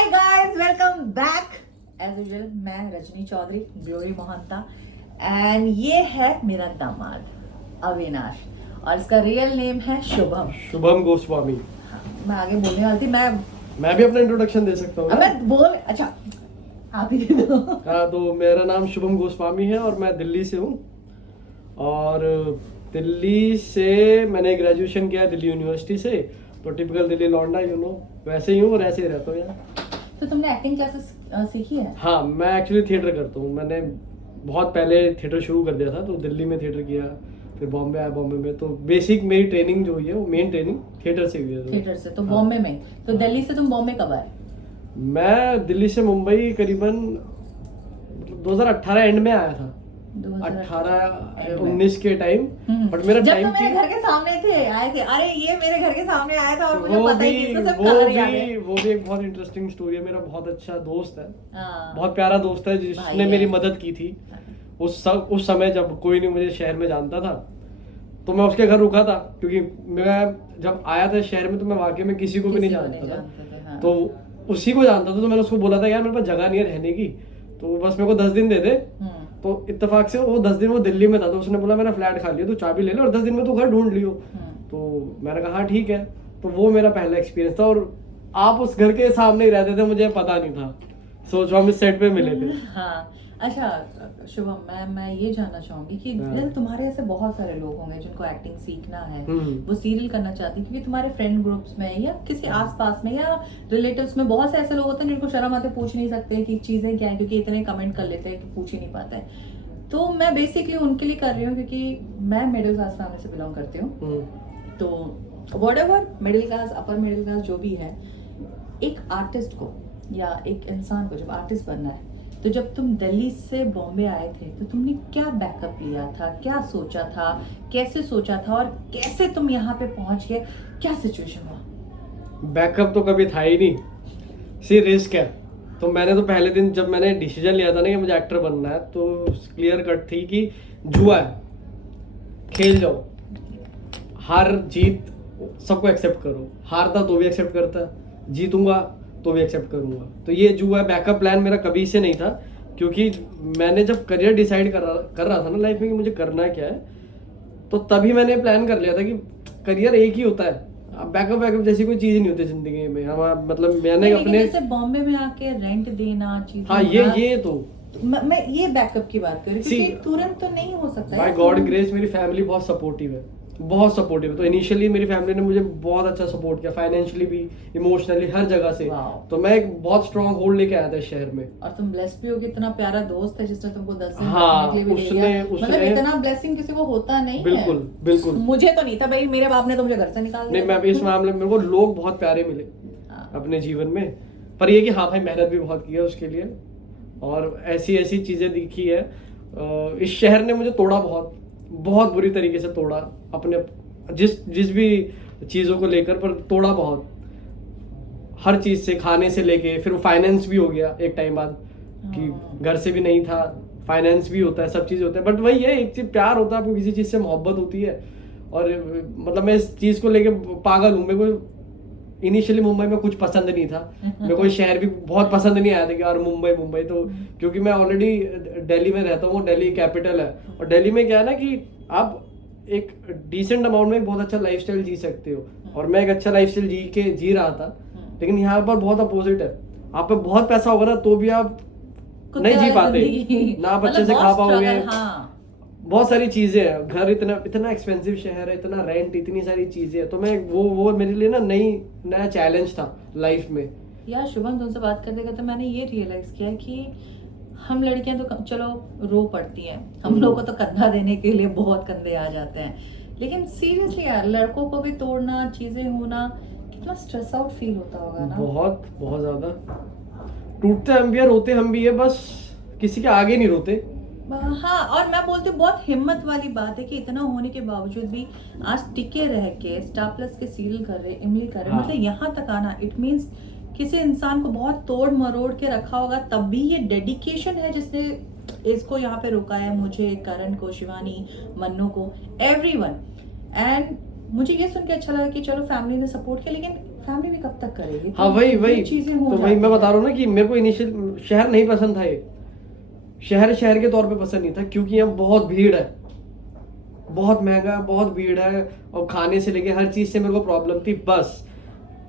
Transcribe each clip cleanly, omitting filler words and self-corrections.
हाय guys, welcome back as usual. मैं Rajni Chaudhary, Glory Mohanta, and ये है मेरा दामाद अविनाश और इसका रियल नेम है शुभम। शुभम गोस्वामी। मैं आगे बोलने वाली थी, मैं भी अपना इंट्रोडक्शन दे सकता हूँ। मैं बोल अच्छा आप ही दे दो। हाँ, तो मेरा नाम शुभम गोस्वामी है और मैं दिल्ली से हूँ। और दिल्ली से मैंने ग्रेजुएशन किया दिल्ली यूनिवर्सिटी से। तो टिपिकल दिल्ली लौंडा वैसे ही हूँ और ऐसे ही रहता हूँ यार। तो तुमने एक्टिंग क्लासेस सीखी है? हाँ, मैं एक्चुअली थिएटर करता हूँ। मैंने बहुत पहले थिएटर शुरू कर दिया था, तो दिल्ली में थिएटर किया, फिर बॉम्बे आया। बॉम्बे में तो बेसिक मेरी ट्रेनिंग जो हुई है वो मेन ट्रेनिंग थिएटर से हुई है। थिएटर से तो बॉम्बे में। तो दिल्ली से तुम बॉम्बे कब आए? मैं दिल्ली से मुंबई करीबन 2018 एंड में आया था। 18-19 के टाइम। बट मेरा जब टाइम तो मेरे घर के सामने आए थे। अरे ये मेरे घर के सामने आया था और मुझे वो पता ही नहीं, इसका सब कलर याद है। वो भी एक बहुत इंटरेस्टिंग स्टोरी है। मेरा बहुत अच्छा दोस्त है, हाँ। बहुत प्यारा दोस्त है, जिसने मेरी मदद की थी उस समय जब कोई नहीं मुझे शहर में जानता था। तो मैं उसके घर रुका था, क्योंकि मैं जब आया था शहर में तो मैं वाकई में किसी को भी नहीं जानता था। हाँ। तो उसी को जानता था। तो मैंने उसको बोला था यार मेरे पास जगह नहीं है रहने की, तो बस मेरे को 10 दिन दे दे। तो इत्तेफाक से वो 10 दिन वो दिल्ली में था, तो उसने बोला मेरा फ्लैट खाली है, तो चाबी ले ले और 10 दिन में तू घर ढूंढ लियो। तो मैंने कहा हाँ ठीक है। तो वो मेरा पहला एक्सपीरियंस था। और आप उस घर के सामने ही रहते थे, मुझे पता नहीं था। सोचो हम इस सेट पे मिले थे। हाँ। अच्छा शुभम, मैं ये जानना चाहूंगी कि जैसे तुम्हारे ऐसे बहुत सारे लोग होंगे जिनको एक्टिंग सीखना है, वो सीरियल करना चाहते हैं, क्योंकि तुम्हारे फ्रेंड ग्रुप्स में या किसी आसपास में या रिलेटिव्स में बहुत से ऐसे लोग होते हैं जिनको शर्म आते, पूछ नहीं सकते कि चीजें क्या है, क्योंकि इतने कमेंट कर लेते हैं कि पूछ ही नहीं पाता है। तो मैं बेसिकली उनके लिए कर रही हूँ, क्योंकि मैं मिडिल क्लास फैमिली से बिलोंग करती हूँ। तो whatever middle class, upper middle class जो भी है, एक आर्टिस्ट को या एक इंसान को जब आर्टिस्ट बनना है, तो जब तुम दिल्ली से बॉम्बे आए थे तो तुमने क्या बैकअप लिया था, क्या सोचा था, कैसे सोचा था और कैसे तुम यहाँ पे पहुंच गए? क्या सिचुएशन हुआ? बैकअप तो कभी था ही नहीं, सिर्फ रिस्क है। तो मैंने तो पहले दिन जब मैंने डिसीजन लिया था ना कि मुझे एक्टर बनना है, तो क्लियर कट थी कि जुआ है, खेल जाओ, हार जीत सबको एक्सेप्ट करो। हारता तो भी एक्सेप्ट करता, जीतूंगा तो भी एक्सेप्ट करूंगा। तो ये जुआ, बैकअप प्लान मेरा कभी से नहीं था। क्योंकि मैंने जब करियर डिसाइड कर रहा था ना लाइफ में कि मुझे करना क्या है, तो तभी मैंने प्लान कर लिया था कि करियर एक ही होता है, बैकअप जैसी कोई चीज नहीं होती जिंदगी में। हम मतलब मैंने अपने जैसे बॉम्बे में आके रेंट देना चीजें, हाँ ये तो मैं ये बैकअप की बात कर रही हूँ, क्योंकि तुरंत तो नहीं हो सकता। बाय गॉड ग्रेस मेरी फैमिली बहुत सपोर्टिव है, बहुत सपोर्टिव है। तो इनिशियली मेरी फैमिली ने मुझे बहुत अच्छा सपोर्ट किया, फाइनेंशियली भी, इमोशनली, हर जगह से। तो मैं एक बहुत स्ट्रॉन्ग होल्ड लेके आया था इस शहर में। और तुम ब्लेस्ड भी हो कि इतना प्यारा दोस्त है जिसने तुमको 10 दिन हाँ, के लिए भी दिया। मतलब इतना ब्लेसिंग किसी को होता नहीं बिल्कुल, है। बिल्कुल। मुझे तो नहीं था भाई, मेरे बाप ने तो मुझे घर से निकाल दिया। नहीं, मैं इस मामले में मेरे को लोग बहुत प्यारे मिले अपने जीवन में। पर ये कि हाँ भाई, मेहनत भी बहुत की है उसके लिए, और ऐसी ऐसी चीजें दिखी है। इस शहर ने मुझे तोड़ा, बहुत बहुत बुरी तरीके से तोड़ा, अपने जिस भी चीजों को लेकर, पर तोड़ा बहुत, हर चीज से, खाने से लेके। फिर फाइनेंस भी हो गया एक टाइम बाद, कि घर से भी नहीं था, फाइनेंस भी होता है, सब चीज होता है। बट वही है, एक चीज प्यार होता है, आपको किसी चीज से मोहब्बत होती है। और मतलब मैं इस चीज को लेके पागल हूँ। मेरे को इनिशियली मुंबई में कुछ पसंद नहीं था। मेरे को शहर भी बहुत पसंद नहीं आया था कि यार मुंबई तो, क्योंकि मैं ऑलरेडी दिल्ली में रहता हूँ, दिल्ली कैपिटल है। और दिल्ली में क्या है ना कि आप एक डिसेंट अमाउंट में बहुत अच्छा लाइफस्टाइल जी सकते हो, और मैं एक अच्छा लाइफस्टाइल जी रहा था। लेकिन यहाँ पर बहुत अपोजिट है। आप पे बहुत पैसा होगा ना तो भी आप नहीं जी पाते, ना आप अच्छे से खा पाओगे। बहुत सारी चीजें हैं, घर इतना एक्सपेंसिव शहर है, इतना रेंट, इतनी सारी चीजें हैं। तो मैं वो मेरे लिए ना नया चैलेंज था लाइफ में। यार शुभम, तुमसे बात करते करते मैंने ये रियलाइज किया कि हम लड़कियां तो चलो रो पड़ती हैं, हम लोग को तो कंधा देने के लिए बहुत कंधे आ जाते हैं, लेकिन सीरियसली यार लड़कों को भी तोड़ना, चीजें होना, कितना स्ट्रेस आउट फील होता होगा ना। बहुत बहुत ज्यादा टूटते हम भी है, रोते हम भी है, बस किसी के आगे नहीं रोते। हाँ, और मैं बोलती हूँ बहुत हिम्मत वाली बात है कि इतना होने के बावजूद भी आज टिके रह के स्टार प्लस के सीरियल कर रहे, इमली कर रहे, मतलब यहाँ तक आना, इट मीन्स किसी इंसान को बहुत तोड़ मरोड़ के रखा होगा, तब भी ये डेडिकेशन है जिसने इसको यहाँ पे रुका है। मुझे, करण को, शिवानी, मन्नू को, एवरीवन। एंड मुझे ये सुन के अच्छा लगा कि चलो फैमिली ने सपोर्ट किया, लेकिन फैमिली भी कब तक करेगी? हाँ वही चीजें हो तो वही मैं बता रहा हूँ ना कि मेरे को इनिशियल शहर नहीं पसंद था, ये शहर के तौर पे पसंद नहीं था, क्योंकि यहाँ बहुत भीड़ है, बहुत महंगा है, बहुत भीड़ है, और खाने से लेके हर चीज से मेरे को प्रॉब्लम थी। बस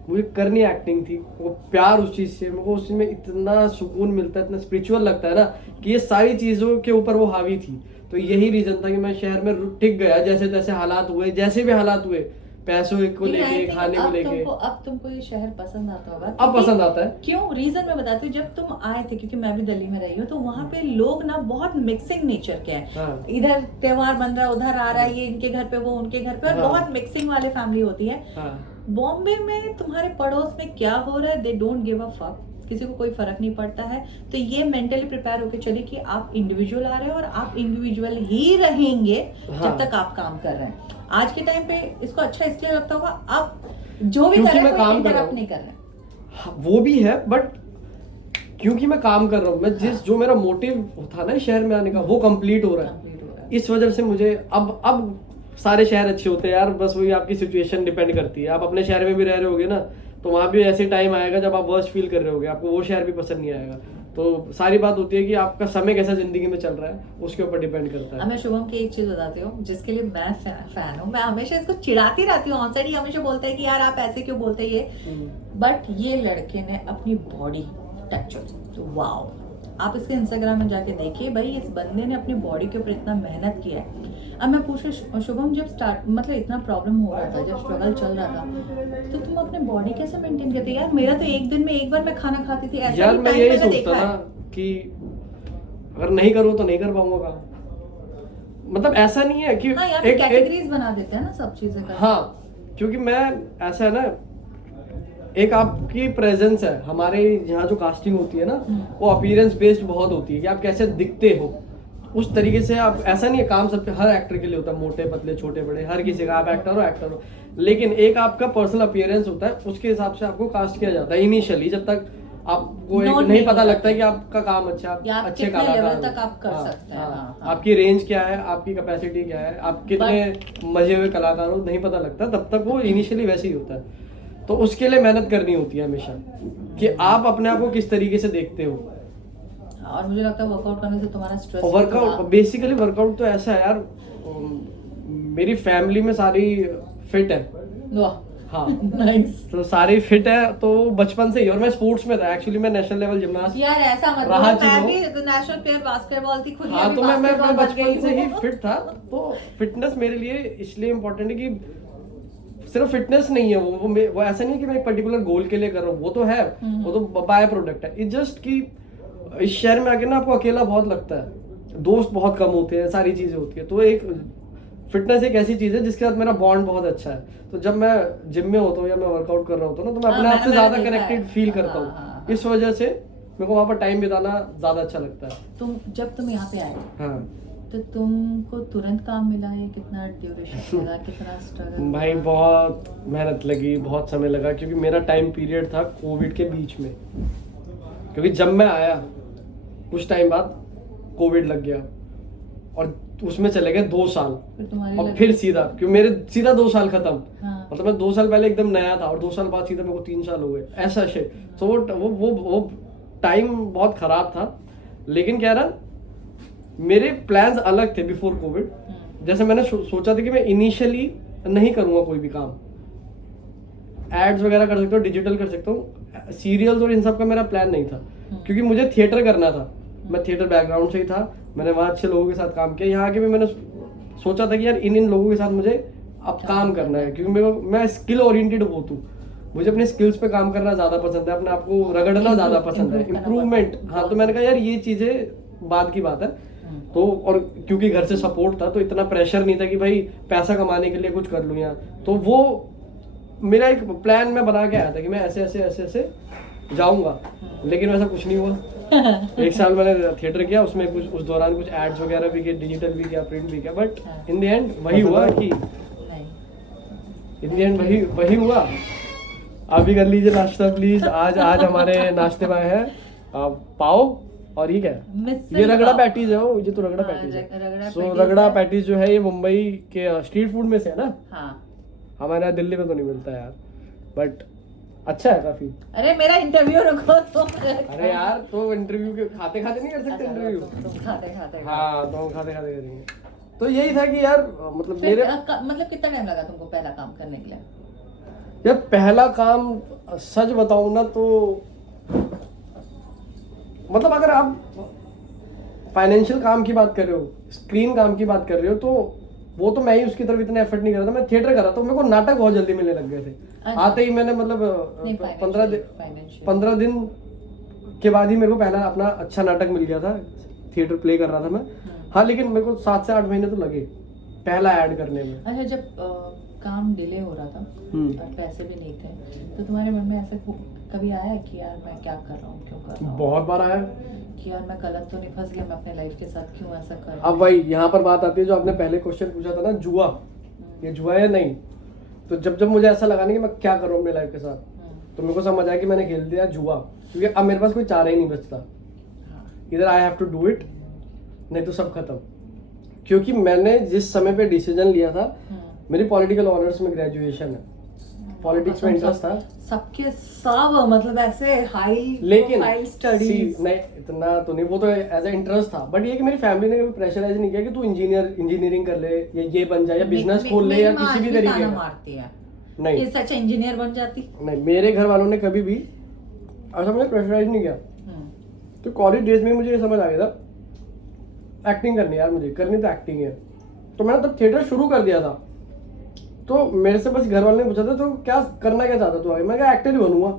मुझे करनी एक्टिंग थी, वो प्यार उस चीज से, मेरे को उस चीज में इतना सुकून मिलता है, इतना स्पिरिचुअल लगता है ना कि ये सारी चीजों के ऊपर वो हावी थी। तो यही रीजन था कि मैं शहर में टिक गया, जैसे तैसे हालात हुए, जैसे भी हालात हुए, पैसों को लेके, खाने को लेके। अब तुमको ये शहर पसंद आता होगा? अब पसंद आता है। क्यों? रीजन मैं बताती हूँ। जब तुम आए थे, क्योंकि मैं भी दिल्ली में रही हूँ, तो वहाँ पे लोग ना बहुत मिक्सिंग नेचर के हैं। हाँ। इधर त्योहार बन रहा है, उधर आ रहा है, ये इनके घर पे, वो उनके घर पे, और हाँ। बहुत मिक्सिंग वाले फैमिली होती है। हाँ। बॉम्बे में तुम्हारे पड़ोस में क्या हो रहा है, they don't give a fuck, किसी को कोई फर्क नहीं पड़ता है। तो ये मेंटली प्रिपेयर होके चले कि आप इंडिविजुअल आ रहे हैं और आप इंडिविजुअल ही रहेंगे जब तक आप काम कर रहे हैं। आज के टाइम पे इसको अच्छा इसलिए लगता होगा, आप जो भी कर रहे हैं कोई इंटरप्ट नहीं कर रहे हैं। हाँ, वो भी है, बट क्योंकि मैं काम कर रहा हूँ, मैं जो मेरा मोटिव था ना शहर में आने का, वो कंप्लीट हो रहा है। इस वजह से मुझे अब सारे शहर अच्छे होते हैं यार, बस वही आपकी सिचुएशन डिपेंड करती है। आप अपने शहर में भी रह रहे होगे ना, तो वहाँ भी ऐसे टाइम आएगा जब आप वर्स्ट फील कर रहे होगे, आपको वो शहर भी पसंद नहीं आएगा। तो सारी बात होती है कि आपका समय कैसा जिंदगी में चल रहा है, उसके ऊपर डिपेंड करता है। मैं शुभम की एक चीज बताती हूँ जिसके लिए मैं फैन हूँ। मैं हमेशा इसको चिढ़ाती रहती हूँ, ऑन साइड ही हमेशा बोलता है कि यार आप ऐसे क्यों बोलते हैं ये, बट ये लड़के ने अपनी बॉडी टच, वाओ। आप इसके इंस्टाग्राम में जाके देखिए भाई, इस बंदे ने अपनी बॉडी के ऊपर इतना मेहनत किया है। अब मैं पूछ रही शुभम, जब स्टार्ट मतलब इतना प्रॉब्लम हो रहा था, जब स्ट्रगल चल रहा था, तो तुम अपने बॉडी कैसे मेंटेन करते? यार मेरा तो एक दिन में एक बार मैं खाना खाती थी, ऐसा यार मैं यही सोचता देखा था कि अगर नहीं करूँ तो नहीं कर पाऊंगा काम। मतलब ऐसा नहीं है कि हाँ, एक कैटेगरीज बना देते हैं ना सब चीजें का। हाँ, क्योंकि मैं ऐसा है ना, एक आपकी प्रेजेंस है, हमारे यहाँ जो कास्टिंग होती है ना, वो अपीयरेंस बेस्ड बहुत होती है कि आप कैसे दिखते हो, उस तरीके से आप, ऐसा नहीं है काम सब पे, हर एक्टर के लिए होता है, मोटे पतले छोटे बड़े, हर किसी का, आप एक्टर हो, लेकिन एक आपका पर्सनल अपीयरेंस होता है, उसके हिसाब से आपको कास्ट किया जाता है इनिशियली, जब तक आपको एक नहीं पता लगता है कि आपका काम अच्छा, आप अच्छे कलाकार तक आप कर सकते हैं। हाँ, आपकी रेंज क्या है, आपकी कैपेसिटी क्या है, आप कितने मजे हुए कलाकार हो, नहीं पता लगता, तब तक वो इनिशियली वैसे ही होता है। तो उसके लिए मेहनत करनी होती है हमेशा, कि आप अपने आप को किस तरीके से देखते हो। और मुझे लगता है वर्कआउट करने से तुम्हारा स्ट्रेस, वर्कआउट बेसिकली वर्कआउट तो ऐसा है यार, मेरी फैमिली में सारी फिट है। हाँ नाइस। तो सारे फिट है, तो बचपन से ही, और मैं स्पोर्ट्स में था एक्चुअली, मैं नेशनल लेवल जिम्नास्ट। यार ऐसा मत बोलो, मैं भी नेशनल प्लेयर बास्केटबॉल थी खुद। हाँ, तो मैं बचपन से ही फिट था। तो फिटनेस मेरे लिए इसलिए इम्पोर्टेंट है कि सिर्फ फिटनेस नहीं है, वो ऐसा नहीं है कि मैं एक पर्टिकुलर गोल के लिए कर रहा हूँ, वो तो है, वो तो बाय प्रोडक्ट है। इट्स जस्ट कि इस शहर में आके ना आपको अकेला बहुत लगता है, दोस्त बहुत कम होते हैं, सारी चीजें होती है। तो एक फिटनेस एक ऐसी चीज है जिसके साथ मेरा बॉन्ड बहुत अच्छा है। तो जब मैं जिम में होता हूँ या मैं वर्कआउट कर रहा होता हूँ ना, तो मैं अपने आप से ज्यादा कनेक्टेड फील करता हूँ। इस वजह से मेरे को वहाँ पर टाइम बिताना ज्यादा अच्छा लगता है। जब तुम यहाँ पे आए, हाँ, तो तुमको तुरंत काम मिला है? कितना ड्यूरेशन लगा, कितना स्ट्रगल? भाई बहुत मेहनत लगी, बहुत समय लगा, क्योंकि मेरा टाइम पीरियड था कोविड के बीच में। क्योंकि जब मैं आया कुछ टाइम बाद कोविड लग गया, और उसमें चले गए 2 साल, और फिर सीधा, क्योंकि मेरे सीधा 2 साल खत्म। हाँ। मतलब मैं 2 साल पहले एकदम नया था, और 2 साल बाद सीधा मेरे को 3 साल हो गए, ऐसा शिट। तो वो टाइम बहुत खराब था। लेकिन क्या रहा, मेरे प्लान्स अलग थे बिफोर कोविड। जैसे मैंने सोचा था कि मैं इनिशियली नहीं करूंगा कोई भी काम, एड्स वगैरह कर सकता हूँ, डिजिटल कर सकता हूँ, सीरियल्स और इन सब का मेरा प्लान नहीं था, क्योंकि मुझे थिएटर करना था। मैं थिएटर बैकग्राउंड से ही था, मैंने वहाँ अच्छे लोगों के साथ काम किया। यहाँ के भी मैंने सोचा था कि यार इन लोगों के साथ मुझे अब काम करना है, क्योंकि मैं स्किल ओरिएंटेड होता हूँ, मुझे अपने स्किल्स पे काम करना ज्यादा पसंद है, अपने आप को रगड़ना ज्यादा पसंद है, इम्प्रूवमेंट। हाँ, तो मैंने कहा यार ये चीजें बाद की बात है। तो और क्योंकि घर से सपोर्ट था, तो इतना प्रेशर नहीं था कि भाई पैसा कमाने के लिए कुछ कर लूँ यहाँ। तो वो मेरा एक प्लान मैं बना के आया था कि मैं ऐसे ऐसे ऐसे ऐसे जाऊंगा, लेकिन वैसा कुछ नहीं हुआ। 1 साल मैंने थिएटर किया, उसमें कुछ उस दौरान कुछ एड्स वगैरह भी किए, डिजिटल भी किया, प्रिंट भी किया, बट इन द एंड वही हुआ कि इन द एंड वही हुआ। आप भी कर लीजिए नाश्ता प्लीज। आज हमारे नाश्ते में है पाव, और ये क्या है, ये रगड़ा पैटीज है। वो ये तो रगड़ा पैटीज है। सो रगड़ा पैटीज जो है ये मुंबई के स्ट्रीट फूड में से है ना। हाँ, हमारे यहाँ दिल्ली में तो नहीं मिलता यार, बट अच्छा है काफी। अरे मेरा इंटरव्यू रुको तो। अरे यार तो इंटरव्यू के खाते खाते नहीं कर सकते अच्छा, इंटरव्यू। तुम खाते खाते हाँ तो हम खाते खाते करेंगे। तो यही था कि यार मतलब फिर मेरे मतलब कितना टाइम लगा तुमको पहला काम करने के लिए? यार पहला काम सच बताऊं ना तो मतलब अगर आप फाइनेंशियल काम की बात कर रहे हो, स्क्रीन काम की बात कर रहे हो, तो वो तो मैं ही उसकी तरफ इतना एफर्ट नहीं कर रहा था। मैं थिएटर कर रहा था, मेरे को नाटक बहुत जल्दी मिलने लग गए थे। अच्छा। आते ही मैंने मतलब नहीं, 15 दिन के बाद ही मेरे को पहला अपना अच्छा नाटक मिल गया था। थिएटर प्ले कर रहा था मैं। हाँ लेकिन मेरे को 7 से 8 महीने तो लगे पहला ऐड करने में। अच्छा, जब काम डिले हो रहा था और पैसे भी नहीं थे, तो तुम्हारे मन में ऐसा कभी आया कि यार मैं क्या कर रहा हूँ, क्यों कर रहा हूँ? बहुत बार आया कि यार मैं गलत तो नहीं फंस गया मैं अपने लाइफ के साथ, क्यों ऐसा कर रहा अब हूँ? भाई यहाँ पर बात आती है जो आपने पहले क्वेश्चन पूछा था ना, जुआ, ये जुआ है नहीं। तो जब जब मुझे ऐसा लगा नहीं कि मैं क्या कर रहा हूँ अपने लाइफ के साथ, तो मेरे को समझ आया कि मैंने खेल दिया जुआ, क्योंकि अब मेरे पास कोई चारा ही नहीं बचता। इधर I have to do it, नहीं तो सब खत्म। क्योंकि मैंने जिस समय पे डिसीजन लिया था, मेरी पॉलिटिकल ऑनर्स में ग्रेजुएशन है, पॉलिटिक्स में इंटरेस्ट था। सबके सब मतलब ऐसे हाई लेकिन प्रोफाइल स्टडीज। नहीं इतना तो नहीं, वो तो एज ए इंटरेस्ट था। बट ये कि मेरी फैमिली ने कभी प्रेशराइज नहीं किया कि तू इंजीनियरिंग कर ले या ये बन जाए या बिजनेस खोल ले या किसी भी तरीके का। मारती है नहीं, कि सच इंजीनियर बन जाती। नहीं, मेरे घर वालों ने कभी भी ऐसा मुझे प्रेशराइज नहीं किया। तो कॉलेज डेज में मुझे ये समझ आ गया था एक्टिंग करनी है यार, मुझे करनी तो एक्टिंग है। तो मैंने तब थिएटर शुरू कर दिया था। तो मेरे से बस घर वालों ने पूछा था तो क्या करना क्या चाहता तू आगे, मैं कहा एक्टर ही बनूंगा।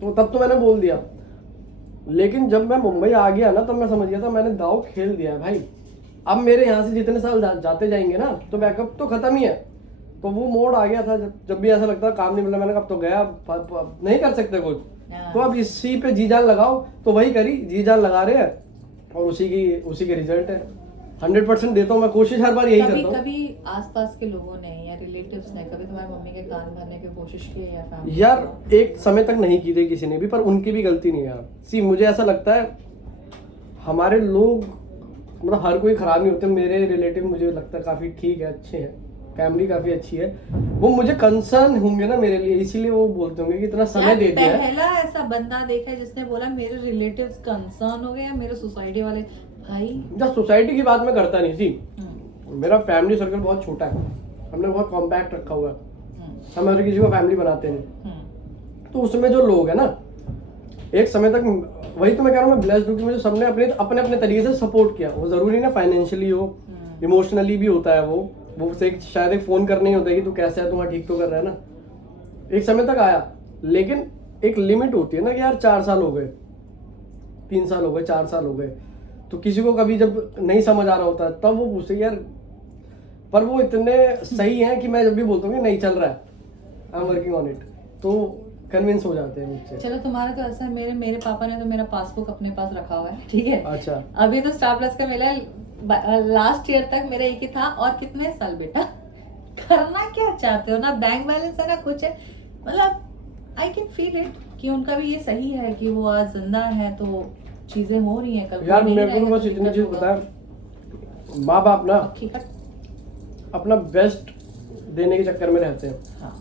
तो तब तो मैंने बोल दिया। लेकिन जब मैं मुंबई आ गया ना, तब मैं समझ गया था मैंने दाव खेल दिया है भाई। अब मेरे यहाँ से जितने साल जाते जाएंगे ना, तो बैकअप तो खत्म ही है। तो वो मोड आ गया था जब भी ऐसा लगता काम नहीं मिला, मैंने कहा अब तो गया, अब नहीं कर सकते कुछ, तो अब इसी पे जी जान लगाओ। तो वही करी, जी जान लगा रहे हैं और उसी के रिजल्ट है। 100% देता हूँ मैं, कोशिश हर बार यही करता हूँ। कभी आसपास के लोगों ने या रिलेटिव्स ने कभी तुम्हारी मम्मी के कान भरने की कोशिश की है या फैमिली? यार एक समय तक नहीं की थी किसी ने भी, पर उनकी भी गलती नहीं है यार। सी मुझे ऐसा लगता है हमारे लोग मतलब हर कोई खराब नहीं होते। मेरे रिलेटिव मुझे लगता है काफी ठीक है, अच्छे हैं, फैमिली काफी अच्छी है। वो मुझे कंसर्न होंगे ना मेरे लिए, इसीलिए वो बोलते होंगे कि इतना समय दे दिया है। पहला ऐसा बंदा देखा है जिसने बोला मेरे रिलेटिव्स कंसर्न हो गए या मेरे सोसाइटी वाले? भाई जब सोसाइटी की बात मैं करता नहीं थी, मेरा फैमिली सर्कल बहुत छोटा है, हमने बहुत कॉम्पैक्ट रखा हुआ है, हम हर किसी को फैमिली बनाते हैं। तो उसमें जो लोग है ना, एक समय तक, वही तो मैं कह रहा हूँ मैं ब्लेस्ड हूँ कि मुझे सबने अपने अपने तरीके से सपोर्ट किया। वो जरूरी ना फाइनेंशियली हो, इमोशनली भी होता है। वो शायद एक फोन करना ही होता है कि तू कैसा है, तुम्हारा ठीक तो कर रहा है ना। एक समय तक आया, लेकिन एक लिमिट होती है ना कि यार 4 साल हो गए, 3 साल हो गए, 4 साल हो गए, तो किसी को कभी जब नहीं समझ आ रहा होता तब वो पूछते यार, पर वो इतने सही हैं कि मैं जब भी बोलता हूँ कि नहीं चल रहा है, I am working on it, तो कन्विंस हो जाते हैं मुझसे। चलो तुम्हारा तो ऐसा है, मेरे पापा ने तो मेरा पासबुक अपने पास रखा हुआ है, ठीक है। अच्छा, अभी तो स्टार प्लस का मिला, लास्ट ईयर तक मेरा एक ही था। और कितने साल बेटा करना क्या चाहते हो, ना बैंक बैलेंस है ना कुछ है। मतलब आई कैन फील इट कि उनका भी ये सही है कि वो आज जिंदा है, तो चीजें हो रही हैं। कल यार मेरे को बस इतनी चीज पता है, माँ बाप ना अपना बेस्ट देने के चक्कर में रहते हैं। हाँ।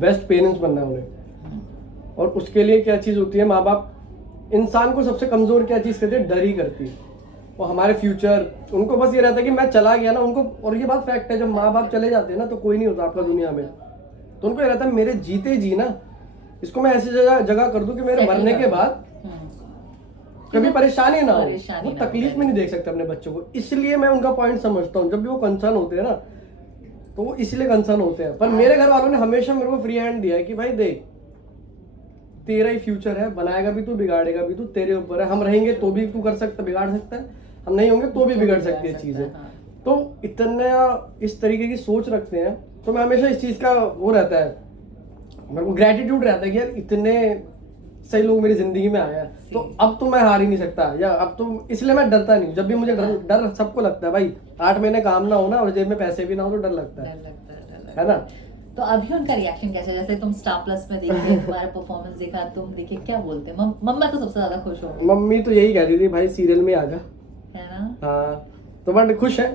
बेस्ट पेरेंट्स बनना है उन्हें, और उसके लिए क्या चीज होती है, माँ बाप इंसान को सबसे कमजोर क्या चीज करती है, डर ही करती है। वो हमारे फ्यूचर, उनको बस ये रहता है कि मैं चला गया ना उनको, और ये बात फैक्ट है, जब माँ बाप चले जाते हैं ना तो कोई नहीं होता आपका दुनिया में। तो उनको ये रहता है मेरे जीते जी ना इसको मैं ऐसी जगह कर दूं कि मेरे मरने के बाद कभी परेशानी ना हो। वो तकलीफ में नहीं देख सकते अपने बच्चों को, इसलिए मैं उनका पॉइंट समझता हूँ। जब भी वो कंसर्न होते हैं ना, तो वो इसलिए कंसर्न होते हैं। पर मेरे घर वालों ने हमेशा मेरे को फ्री हैंड दिया है कि भाई देख, तेरा ही फ्यूचर है, बनाएगा भी तू, बिगाड़ेगा भी तू, तेरे ऊपर है। हम रहेंगे तो भी तू कर सकता, बिगाड़ सकता है, हम नहीं होंगे तो भी बिगड़ सकती है चीजें। तो इतना इस तरीके की सोच रखते हैं, तो मैं हमेशा इस चीज का वो रहता है, मेरे को ग्रेटिट्यूड रहता है कि यार इतने सही लोग मेरी जिंदगी में आया है, तो अब तो मैं हार ही नहीं सकता, या अब तो इसलिए मैं डरता नहीं। जब भी मुझे डर सबको लगता है भाई, 8 महीने काम ना हो ना और जेब में पैसे भी ना हो तो डर लगता है ना। तो अभी उनका रिएक्शन कैसा, जैसे तुम स्टार प्लस में देखे, तुम्हारा परफॉर्मेंस देखा, तुम देखे, क्या बोलते हैं? मम्मा तो सबसे ज्यादा खुश हो। मम्मी तो यही कह रही थी भाई सीरियल में आ जा, है ना। हाँ, तो बट खुश है।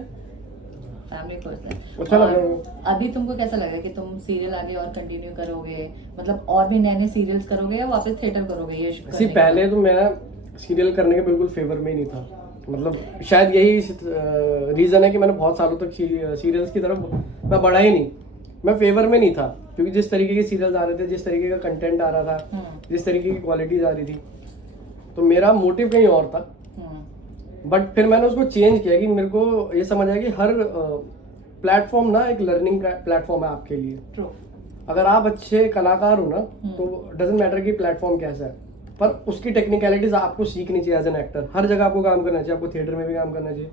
फैमिली फर्स्ट है। अच्छा लग रहा और है। अभी तुमको कैसा लगा कि तुम सीरियल आगे और कंटिन्यू करोगे, मतलब और भी नए नए सीरियल्स करोगे या वापस थिएटर करोगे ये करने के पहले बाद? तो मेरा सीरियल करने के बिल्कुल फेवर में ही नहीं था, मतलब शायद यही रीज़न है कि मैंने बहुत सालों तक सीरियल्स की तरफ मैं बढ़ा ही नहीं, मैं फेवर में नहीं था, क्योंकि जिस तरीके के सीरियल्स आ रहे थे, जिस तरीके का कंटेंट आ रहा था, जिस तरीके की क्वालिटीज आ रही थी, तो मेरा मोटिव कहीं और था। बट फिर मैंने उसको चेंज किया कि मेरे को ये समझ आया कि हर प्लेटफॉर्म ना एक लर्निंग प्लेटफॉर्म है आपके लिए। True. अगर आप अच्छे कलाकार हो ना, तो डजेंट मैटर कि प्लेटफॉर्म कैसा है, पर उसकी टेक्निकलिटीज आपको सीखनी चाहिए एज एन एक्टर। हर जगह आपको काम करना चाहिए, आपको थिएटर में भी काम करना चाहिए,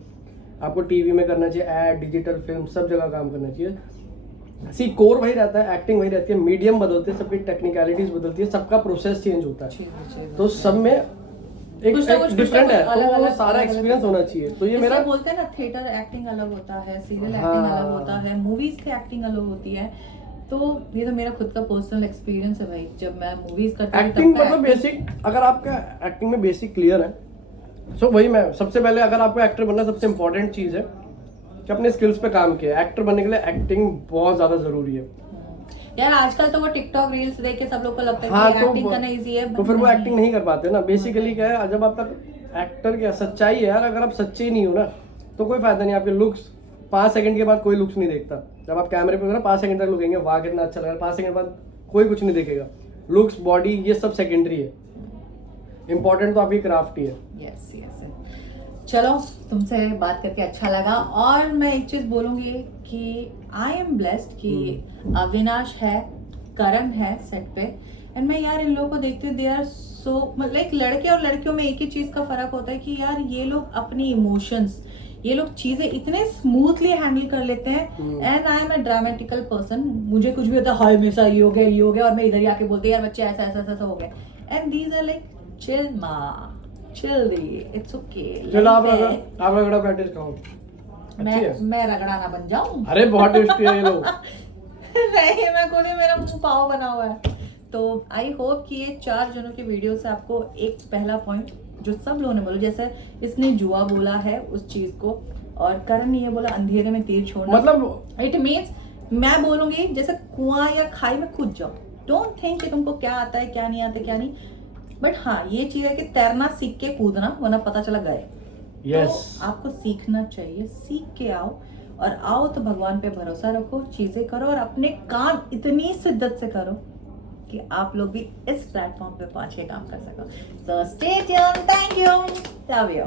आपको टीवी में करना चाहिए, एड, डिजिटल, फिल्म, सब जगह काम करना चाहिए। सी कोर वही रहता है, एक्टिंग वही रहती है, मीडियम बदलते हैं, सबकी टेक्निकलिटीज बदलती है, सबका प्रोसेस चेंज होता है, तो सब में एक डिफरेंट है, तो वो सारा एक्सपीरियंस होना चाहिए। तो ये मेरा बोलते हैं ना, थिएटर एक्टिंग अलग होता है, सीरियल एक्टिंग अलग होता है, मूवीज की एक्टिंग अलग होती है। तो ये तो मेरा खुद का पर्सनल एक्सपीरियंस है भाई, जब मैं मूवीज करती हूँ एक्टिंग मतलब बेसिक, अगर आपका एक्टिंग में बेसिक क्लियर है, सो वही मैं सबसे पहले, अगर आपको एक्टर बनना, सबसे इम्पोर्टेंट चीज़ है कि अपने स्किल्स पे काम किया। एक्टर बनने के लिए एक्टिंग बहुत ज़्यादा ज़रूरी है यार। आजकल तो वो टिकटॉक रील्स देख के सब लोग को लगता है हाँ, कि एक्टिंग करना इजी है, तो फिर वो एक्टिंग नहीं कर पाते ना। बेसिकली क्या है, जब आप तक एक्टर क्या सच्चाई है यार, अगर आप सच्चे ही नहीं हो ना, तो कोई फायदा नहीं। आपके लुक्स 5 सेकंड के बाद कोई लुक्स नहीं देखता। जब आप कैमरे पे हो ना, 5 सेकंड तक लुकेंगे, वाह कितना अच्छा लगा, 5 सेकंड बाद कोई कुछ नहीं देखेगा। लुक्स, बॉडी, ये सब सेकेंडरी है, इम्पोर्टेंट तो आपकी क्राफ्ट ही है। Yes yes. चलो, तुमसे बात करके अच्छा लगा, और मैं एक चीज बोलूंगी कि आई एम ब्लेस्ड कि अविनाश है, करण है सेट पे, एंड मैं यार इन लोगों को देखती हूँ, दे आर सो, मतलब एक लड़के और लड़कियों में एक ही चीज का फर्क होता है कि यार ये लोग अपनी इमोशंस, ये लोग चीजें इतने स्मूथली हैंडल कर लेते हैं। And I am a dramatical person, मुझे कुछ भी होता है, हाय मेरे साथ ये हो गया, और मैं इधर ही आके बोलती यार बच्चे ऐसा ऐसा ऐसा हो गया, and these are like chill माँ, चिल दी, इट्स ओके। चलो आप रगड़ा प्रैक्टिस करो। मैं रगड़ा ना बन जाऊं। अरे बहुत टेस्टी है ये लोग। नहीं, मैं खुद ही, मेरा मुंह पाव बना हुआ है। तो आई होप कि ये 4 जनों के वीडियो से आपको एक पहला पॉइंट जो सब लोगों ने बोला, जैसे इसने जुआ बोला है उस चीज को, और करण ने ये बोला अंधेरे में तीर छोड़ना, मतलब इट मीन्स मैं बोलूंगी जैसे कुआं या खाई में कूद जाओ, डोंट थिंक कि तुमको क्या आता है क्या नहीं आता क्या नहीं, बट हाँ ये चीज है कि तैरना सीख के कूदना, वरना पता चला गए। yes. तो आपको सीखना चाहिए, सीख के आओ, और आओ तो भगवान पे भरोसा रखो, चीजें करो, और अपने काम इतनी शिद्दत से करो कि आप लोग भी इस प्लेटफॉर्म पे पहुंच के काम कर सको। So stay tuned, thank you, love you.